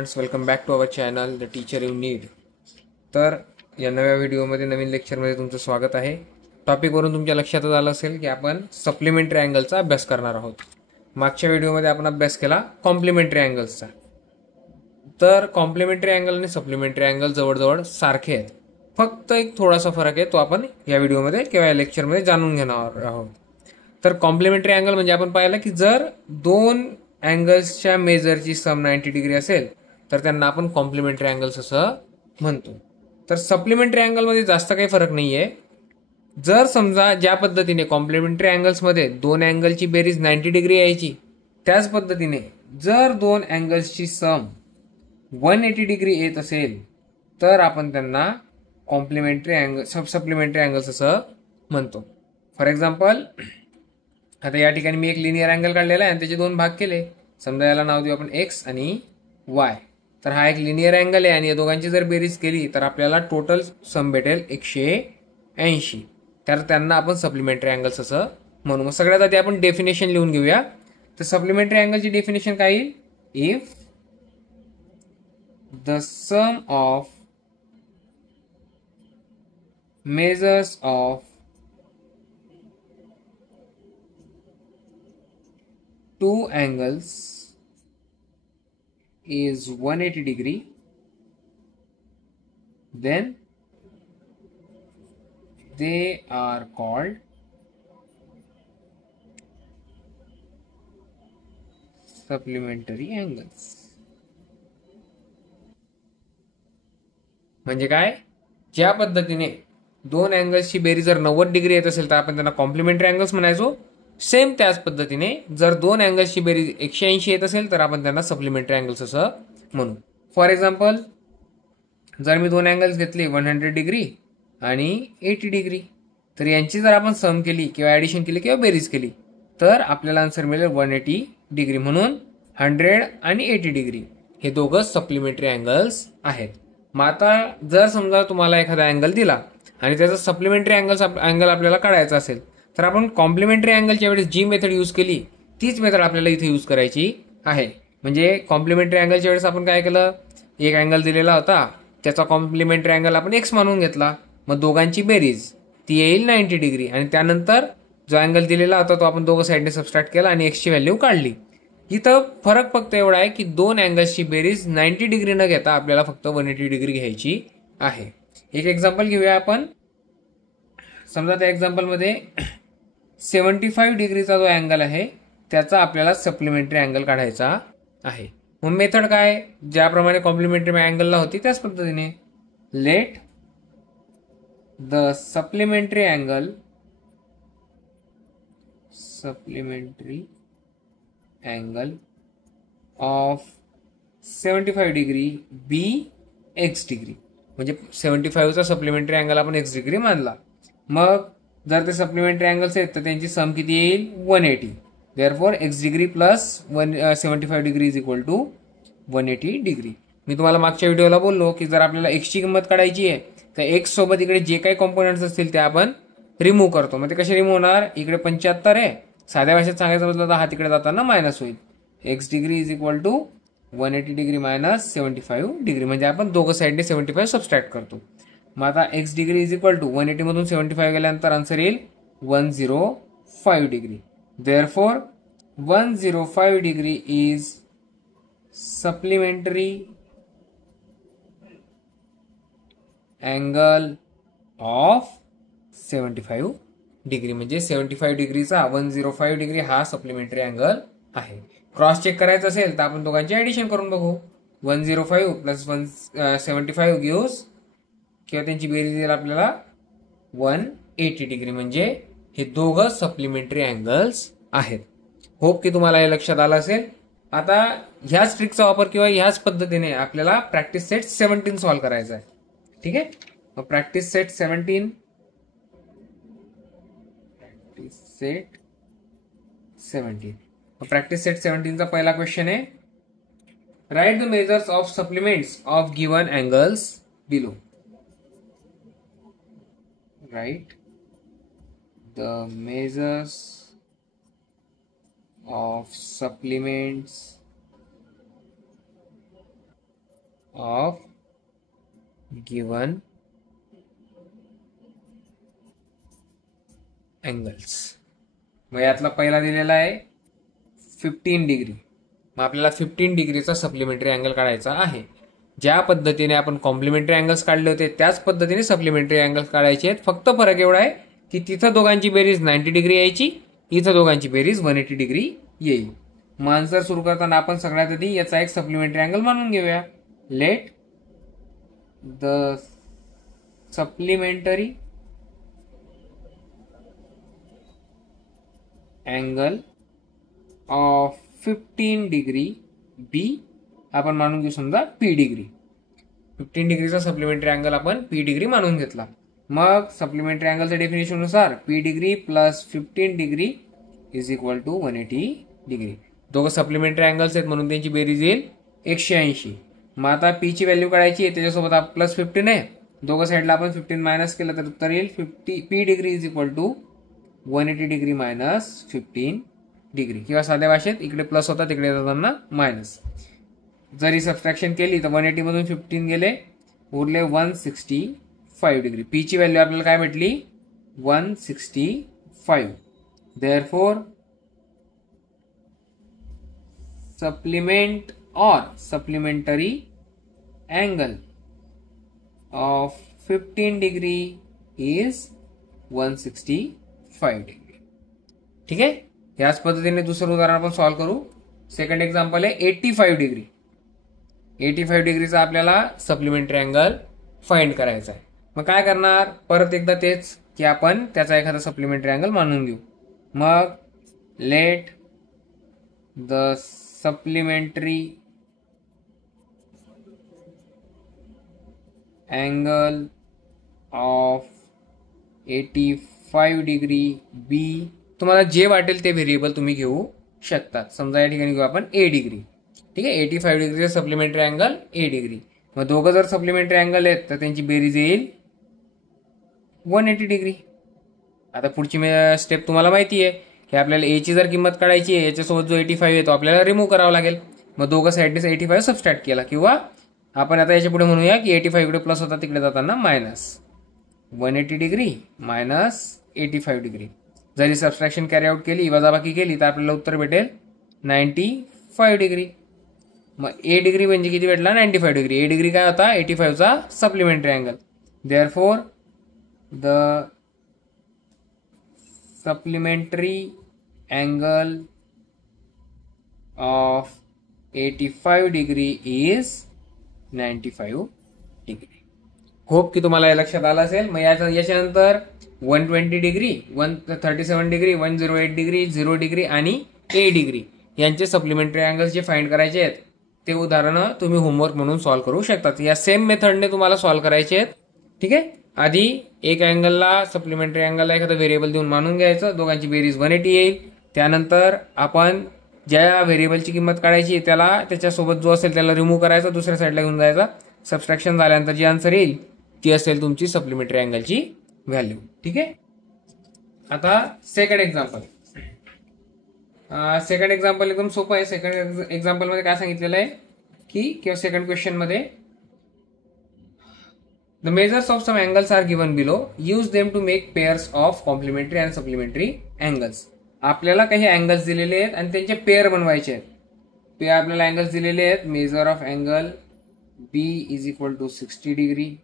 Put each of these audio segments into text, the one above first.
Students, welcome back to our channel the teacher you need. तर या नव्या व्हिडिओमध्ये नवीन लेक्चरमध्ये तुमचं स्वागत आहे. टॉपिकवरून तुमच्या लक्षातच आलं असेल की आपण सप्लिमेंटरी अँगलचा अभ्यास करणार आहोत. मागच्या व्हिडिओमध्ये आपण अभ्यास केला कॉम्प्लिमेंटरी अँगल्सचा. तर कॉम्प्लिमेंटरी अँगल आणि सप्लिमेंटरी अँगल जवळजवळ सारखे आहेत, फक्त एक थोडासा फरक आहे, तो आपण या व्हिडिओमध्ये किंवा या लेक्चरमध्ये जाणून घेणार आहोत. तर कॉम्प्लिमेंटरी अँगल म्हणजे आपण पाहिलं की जर दोन अँगल्सच्या मेजरची सम 90 डिग्री असेल तर त्यांना आपण कॉम्प्लिमेंटरी अँगल्स असं म्हणतो. तर सप्लिमेंटरी अँगलमध्ये जास्त काही फरक नाहीये. जर समजा ज्या पद्धतीने कॉम्प्लिमेंटरी अँगल्समध्ये दोन अँगलची बेरीज 90 डिग्री यायची, त्याच पद्धतीने जर दोन अँगल्सची सम 180 डिग्री येत असेल तर आपण त्यांना कॉम्प्लिमेंटरी अँगल सप्लिमेंटरी अँगल्स असं म्हणतो. फॉर एक्झाम्पल, आता या ठिकाणी मी एक लिनियर अँगल काढलेला आहे आणि त्याचे दोन भाग केले. समजा याला नाव देऊ आपण एक्स आणि वाय. तर हा एक लिनियर अँगल आहे आणि या दोघांची जर बेरीज केली तर आपल्याला टोटल सम भेटेल 180. तर त्यांना आपण सप्लिमेंटरी अँगल्स असं म्हणू. मग सगळ्यात आधी आपण डेफिनेशन लिहून घेऊया. तर सप्लिमेंटरी अँगलची डेफिनेशन काय येईल? If the sum of measures of two angles is 180 degree, then they are called supplementary angles. म्हणजे काय? ज्या पद्धतीने दोन अँगल्सची बेरीज जर 90 डिग्री येत असेल तर आपण त्यांना कॉम्प्लिमेंटरी अँगल्स म्हणायचो. सेम त्याच पद्धतीने जर दोन अँगल्सची बेरीज 180 येत असेल तर आपण त्यांना सप्लिमेंटरी अँगल्स असं म्हणू. फॉर एक्झाम्पल, जर मी दोन अँगल्स घेतले 100 डिग्री आणि 80 डिग्री, तर यांची जर आपण सम केली किंवा ॲडिशन केली किंवा बेरीज केली तर आपल्याला आन्सर मिळेल 180 डिग्री. म्हणून 100 आणि 80 डिग्री हे दोघं सप्लिमेंटरी अँगल्स आहेत. मग आता जर समजा तुम्हाला एखादा अँगल दिला आणि त्याचा सप्लिमेंटरी अँगल आपल्याला काढायचा असेल तर आपण कॉम्प्लिमेंटरी अँगलच्या वेळेस जी मेथड यूज केली तीच मेथड आपल्याला इथे यूज करायची आहे. म्हणजे कॉम्प्लिमेंटरी अँगलच्या वेळेस आपण काय केलं, एक अँगल दिलेला होता, त्याचा कॉम्प्लिमेंटरी अँगल आपण एक्स मानून घेतला. मग दोघांची बेरीज ती येईल 90 डिग्री आणि त्यानंतर जो अँगल दिलेला होता तो आपण दोघं साईडने सबस्ट्रॅक्ट केला आणि एक्सची व्हॅल्यू काढली. इथं फरक फक्त एवढा आहे की दोन अँगल्सची बेरीज 90 डिग्री न घेता आपल्याला फक्त 180 डिग्री घ्यायची आहे. एक एक्झाम्पल घेऊया आपण. समजा त्या एक्झाम्पलमध्ये 75 डिग्रीचा जो अँगल आहे त्याचा आपल्याला सप्लिमेंटरी अँगल काढायचा आहे. मग मेथड काय? ज्याप्रमाणे कॉम्प्लिमेंटरी अँगलला होती त्याच पद्धतीने. Let the supplementary angle of 75 degree be X degree. म्हणजे 75चा सप्लिमेंटरी अँगल आपण एक्स डिग्री मानला. मग जर ते सप्लिमेंटरी अँगल्स आहेत तर त्यांची सम किती येईल? 180. Therefore x degree plus 75 degree is equal to 180 degree. मी तुम्हाला मागच्या व्हिडिओला बोललो की जर आपल्याला एक्सची किंमत काढायची आहे तर एक्स सोबत इकडे जे काही कॉम्पोनंट्स असतील ते आपण रिमूव्ह करतो. मग ते कसे रिमूव्ह होणार? इकडे 75 आहे, साध्या भाषेत सांगायचं म्हटलं तर हा तिकडे जाताना मायनस होईल. X degree is equal to 180 degree minus 75 degree. म्हणजे आपण दोघं साईडने 75 सबस्ट्रॅक्ट करतो. मग आता X degree is equal to 180 मधून 75 गेल्यानंतर आन्सर येईल 105 degree. Therefore 105 degree is supplementary angle of 75 degree. म्हणजे 75 डिग्रीचा 105 डिग्री हा सप्लिमेंटरी अँगल आहे. क्रॉस चेक करायचं असेल तर आपण दोघांची ऍडिशन करून बघू. 105 प्लस 175 गिव्स किंवा त्यांची बेरीज येईल आपल्याला 180 डिग्री. म्हणजे हे दोघं सप्लिमेंटरी अँगल्स आहेत. होप की तुम्हाला हे लक्षात आलं असेल. आता ह्याच ट्रिकचा वापर किंवा ह्याच पद्धतीने आपल्याला प्रॅक्टिस सेट 17 सॉल्व्ह करायचा आहे. ठीक आहे. मग प्रॅक्टिस सेट 17 प्रॅक्टिस सेट 17चा पहिला क्वेश्चन आहे, write the measures of supplements of given angles below. Write the measures of supplements of given angles. मग यातला पहिला दिलेला आहे 15 डिग्री. मग आपल्याला 15 डिग्रीचा सप्लिमेंटरी अँगल काढायचा आहे. ज्या पद्धतीने आपण कॉम्प्लिमेंटरी अँगल्स काढले होते त्याच पद्धतीने सप्लिमेंटरी अँगल्स काढायचे आहेत. फक्त फरक एवढा आहे की तिथं दोघांची बेरीज 90 डिग्री यायची, इथं दोघांची बेरीज 180 डिग्री येईल. मग आन्सर सुरू करताना आपण सगळ्यात आधी याचा एक सप्लिमेंटरी अँगल मानून घेऊया. Let the supplementary angle of 15 degree be आपण मानून घेऊ समजा पी डिग्री. 15 डिग्रीचा सप्लिमेंटरी अँगल आपण पी डिग्री मानून घेतला. मग सप्लिमेंटरी अँगलच्या डेफिनेशननुसार p degree plus 15 degree is equal to 180 degree. दोघं सप्लिमेंटरी अँगल्स आहेत म्हणून त्यांची बेरीज येईल 180. मग आता पी ची व्हॅल्यू काढायची आहे, त्याच्यासोबत प्लस 15 आहे. दोघं साईडला आपण 15 मायनस केलं तर उत्तर येईल P degree is equal to 180 degree minus 15 degree. किंवा साध्या भाषेत इकडे प्लस होता तिकडे जाताना मायनस. जरी सबस्ट्रॅक्शन केली तर 180 मधून 15 गेले, उरले 165 डिग्री. पी ची व्हॅल्यू आपल्याला काय भेटली 165. देअरफॉर सप्लिमेंट और supplementary angle of 15 degree is 165 degree. ठीक आहे. याच पद्धतीने दुसरं उदाहरण आपण सॉल्व्ह करू. सेकंड एक्झाम्पल आहे 85 डिग्री. 85 डिग्रीचा आपल्याला सप्लिमेंटरी अँगल फाइंड करायचा आहे. मग काय करणार, परत एकदा तेच की आपण त्याचा एखादा सप्लिमेंटरी अँगल मानून घेऊ. मग let the supplementary angle of 85 degree be. तुम्हाला जे वाटेल ते व्हेरिएबल तुम्ही घेऊ शकतात. समजा या ठिकाणी घेऊ आपण ए डिग्री. ठीक आहे. 85 डिग्रीचे सप्लिमेंटरी अँगल ए डिग्री. मग दोघं जर सप्लिमेंटरी अँगल आहेत तर त्यांची बेरीज येईल 180 डिग्री. आता पुढची स्टेप तुम्हाला माहिती आहे की आपल्याला ए ची जर किंमत काढायची आहे, याच्यासोबत जो 85 आहे तो आपल्याला रिमूव्ह करावा लागेल. मग दोघं साईडने 85 सबस्ट्रॅक्ट केला, किंवा आपण आता याच्या पुढे म्हणूया की 85 इकडे प्लस होता तिकडे जाताना मायनस 180 डिग्री मायनस 85 डिग्री. जरी सबस्ट्रॅक्शन कॅरी आउट केली, वजाबाकी केली, तर आपल्याला उत्तर भेटेल 95 डिग्री. मग ए डिग्री म्हणजे किती भेटला 95 डिग्री. ए डिग्री काय होता 85 चा supplementary angle. Therefore the supplementary angle of 85 degree is 95 degree. Hope की तुम्हाला हे लक्षात आलं असेल. मग याच्यानंतर 120 डिग्री, 137 डिग्री, 108 डिग्री, 0 डिग्री आणि ए डिग्री यांचे सप्लिमेंटरी अँगल्स जे फाइंड करायचे आहेत ते उदाहरणं तुम्ही होमवर्क म्हणून सॉल्व्ह करू शकतात. या सेम मेथडने तुम्हाला सॉल्व्ह करायचे आहेत. ठीक आहे. आधी एक अँगलला सप्लिमेंटरी अँगलला एखादा व्हेरिएबल देऊन मानून घ्यायचं, दोघांची बेरीज 180 येईल. त्यानंतर आपण ज्या व्हेरिएबलची किंमत काढायची त्याला त्याच्यासोबत जो असेल त्याला रिमूव्ह करायचा, दुसऱ्या साईडला घेऊन जायचा. सबस्ट्रॅक्शन झाल्यानंतर जी आन्सर येईल ती असेल तुमची सप्लिमेंटरी अँगलची व्हॅल्यू. ठीक आहे. आता सेकंड एक्झाम्पल. सेकंड एक्झाम्पल एकदम सोपं आहे. सेकंड एक्झाम्पल मध्ये काय सांगितलेलं आहे की किंवा सेकंड क्वेश्चन मध्ये the measures of some angles are given below, use them to make pairs of complementary and supplementary angles. आपल्याला काही अँगल्स दिलेले आहेत आणि त्यांचे पेअर बनवायचे आहेत. आपल्याला अँगल्स दिलेले आहेत. Measure of angle B is equal to 60 degree,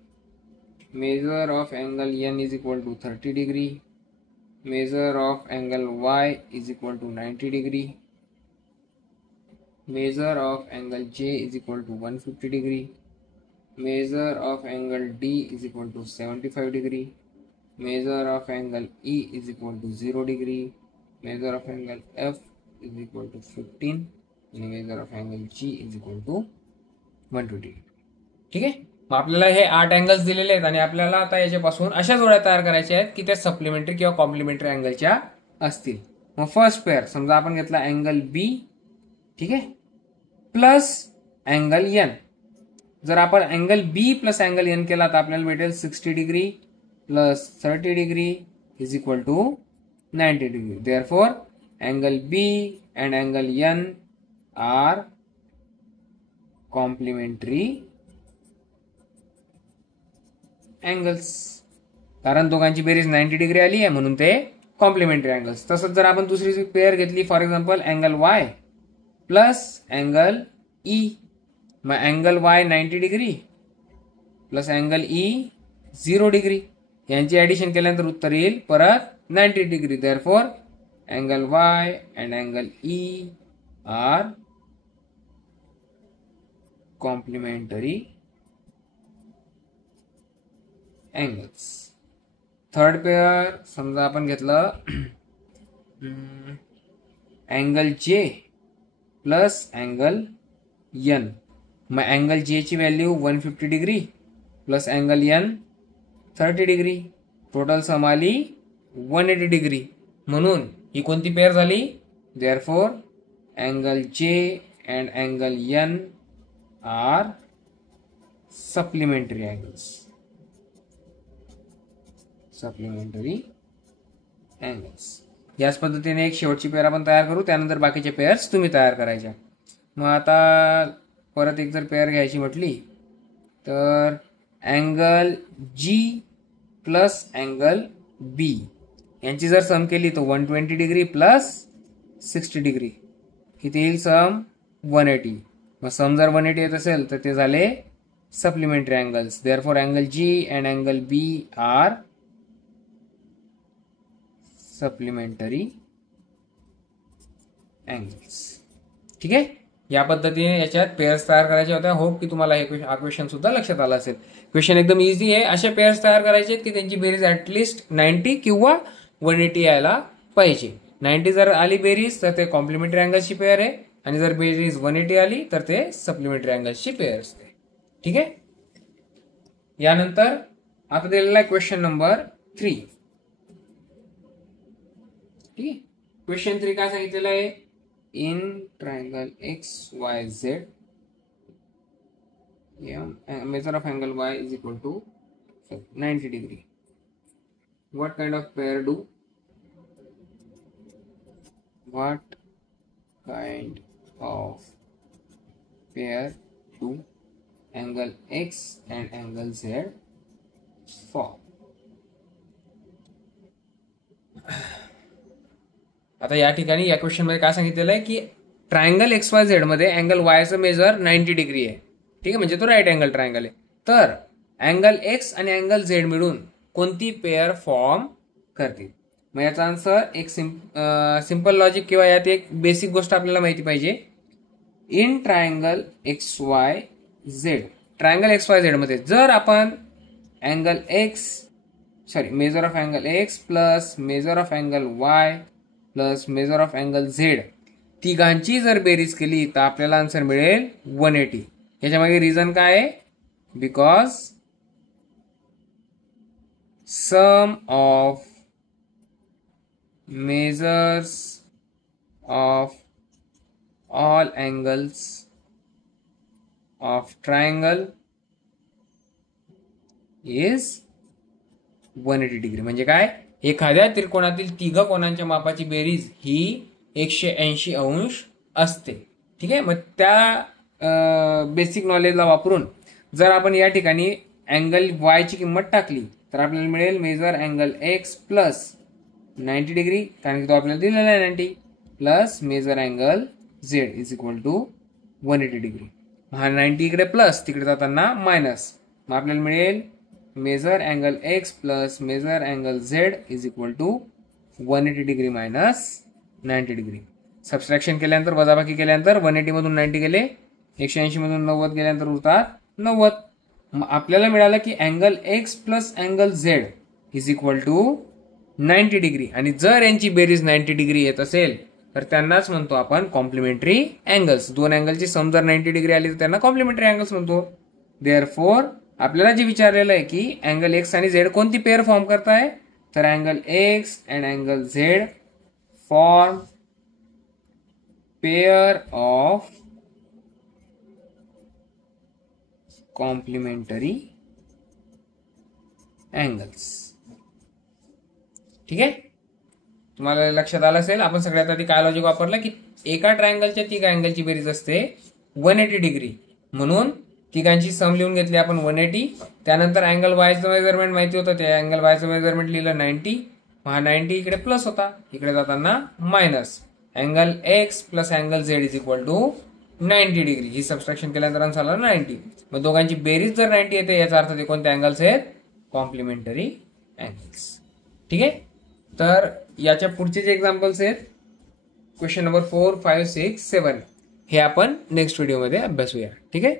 measure of angle N is equal to 30 degree, measure of angle y is equal to 90 degree, measure of angle J is equal to 150 degree, measure of angle D is equal to 75 degree, measure of angle E is equal to 0 degree, measure of angle F is equal to 15 and measure of angle G is equal to 120. ठीक आहे. मग आपल्याला हे 8 angles दिलेले आहेत आणि आपल्याला आता याच्यापासून अशा जोड्या तयार करायच्या आहेत की त्या सप्लिमेंटरी किंवा कॉम्प्लिमेंटरी अँगलच्या असतील. मग फर्स्ट पेअर समजा आपण घेतला अँगल बी. ठीक आहे. Plus angle N. जर आपण angle B plus angle N केला तर आपल्याला भेटेल 60 degree plus 30 degree is equal to 90 degree. Therefore angle B and angle N are complementary angles, कारण दोघांची बेरीज 90 डिग्री आली आहे म्हणून ते कॉम्प्लिमेंटरी अँगल्स. तसंच जर आपण दुसरी पेअर घेतली, for example angle y plus angle e, मग angle y 90 degree plus angle e 0 degree, यांची ऍडिशन केल्यानंतर उत्तर येईल परत 90 degree. Therefore angle y and angle e are complementary angles. Third pair समजा आपण घेतलं angle j plus angle n, मग अँगल जे ची value 150 degree plus angle n 30 degree, total sum आली 180 डिग्री, म्हणून ही कोणती पेअर झाली? Therefore angle J and angle N are supplementary angles. Supplementary angles. याच पद्धतीने एक शेवटची पेअर आपण तयार करू, त्यानंतर बाकीचे पेअर्स तुम्ही तयार करायच्या. मग आता परत एक जर पेअर घ्यायची म्हटली तर अँगल जी प्लस अँगल बी यांची जर सम केली तर 120 डिग्री प्लस 60 डिग्री किती येईल सम? 180. मग सम जर 180 येत असेल तर ते झाले supplementary angles. Therefore angle G and angle B are supplementary angles. ठीक आहे, या पद्धतीने याच्यात पेअर्स तयार करायच्या होत्या. होप की तुम्हाला हा क्वेश्चन सुद्धा लक्षात आला असेल. क्वेश्चन एकदम इझी आहे. अशा पेअर्स तयार करायचे आहेत की त्यांची बेरीज ऍटलिस्ट 90 किंवा 180 यायला पाहिजे. 90 जर आली बेरीज तर ते कॉम्प्लिमेंटरी अँगल्सची पेअर आहे, आणि जर बेरीज 180 आली तर ते सप्लिमेंटरी अँगल्सची पेअर असते. ठीक आहे, यानंतर आता दिलेला आहे क्वेश्चन नंबर 3. ठीक आहे, क्वेश्चन 3 काय सांगितलेलं आहे? In triangle X Y Z measure of angle Y is equal to 90 degree. What kind of pair do? What kind of pair do angle X and angle Z for? आता या ठिकाणी या question मध्ये काय सांगितलेलं आहे की ट्रायंगल एक्स वाय झेड मध्ये अँगल वायचं मेजर 90 डिग्री आहे. ठीक आहे, म्हणजे तो राईट अँगल ट्रायंगल आहे. तर अँगल एक्स आणि अँगल झेड मिळून कोणती पेअर फॉर्म करतील? मग याचा आन्सर एक सिंपल लॉजिक किंवा यात एक बेसिक गोष्ट आपल्याला माहिती पाहिजे. In triangle X Y Z, triangle X Y Z मध्ये जर आपण angle major of angle X plus major of angle y plus major of angle Z तिघांची जर बेरीज केली तर आपल्याला आन्सर मिळेल 180. याच्यामागे रिझन काय आहे? Because sum of measures of all angles of triangle is 180 degree. म्हणजे काय? एखाद्या त्रिकोणातील तिघ कोणांच्या मापाची बेरीज ही 180 अंश असते. ठीक आहे, मग त्या बेसिक नॉलेजला वापरून जर आपण या ठिकाणी अँगल वाय ची किंमत टाकली तर आपल्याला मिळेल measure angle X plus 90 degree, कारण की तो आपल्याला दिलेला आहे 90, plus measure angle Z is equal to 180 degree. हा 90 इकडे प्लस, तिकडे जाताना मायनस, मग आपल्याला मिळेल measure angle X plus measure angle Z is equal to 180 degree minus 90 degree. Subtraction केल्यानंतर, वजाबाकी केल्यानंतर 180 मधून 90 गेले, 180 मधून 90 गेल्यानंतर उरतात 90. मग आपल्याला मिळालं की angle X plus angle Z is equal to 90 degree. आणि जर यांची बेरीज 90 डिग्री येत असेल तर त्यांनाच म्हणतो आपण कॉम्प्लिमेंटरी अँगल्स. दोन अँगलची सम जर 90 डिग्री आली तर त्यांना कॉम्प्लिमेंटरी अँगल्स म्हणतो. देअरफॉर आपल्याला जे विचारलेलं आहे की अँगल एक्स आणि झेड कोणती पेअर फॉर्म करताय, तर angle X and angle Z form pair of complementary angles. ठीक आहे, तुम्हाला लक्षात आलं असेल. आपण सगळ्यात आधी काय लॉजिक वापरलं की एका ट्रायंगलच्या तिघ अँगलची बेरीज असते 180 डिग्री, म्हणून तिघांची सम लिहून घेतली आपण 180. त्यानंतर अँगल वायचं मेजरमेंट माहिती होतं, ते अँगल वायचं मेजरमेंट लिहिलं 90. हा 90 इकडे प्लस होता, इकडे जाताना minus. Angle X plus angle Z is equal to 90 degree. ही सबस्ट्रॅक्शन केल्यानंतर आन्सर आला 90. मग दोघांची बेरीज जर 90 येते याचा अर्थ ते कोणते अँगल्स आहेत? Complementary angles. ठीक आहे. तर याच्या पुढचे जे एक्झाम्पल्स आहेत क्वेश्चन नंबर 4, 5, 6, 7 हे आपण नेक्स्ट व्हिडिओमध्ये अभ्यासूया. ठीक आहे.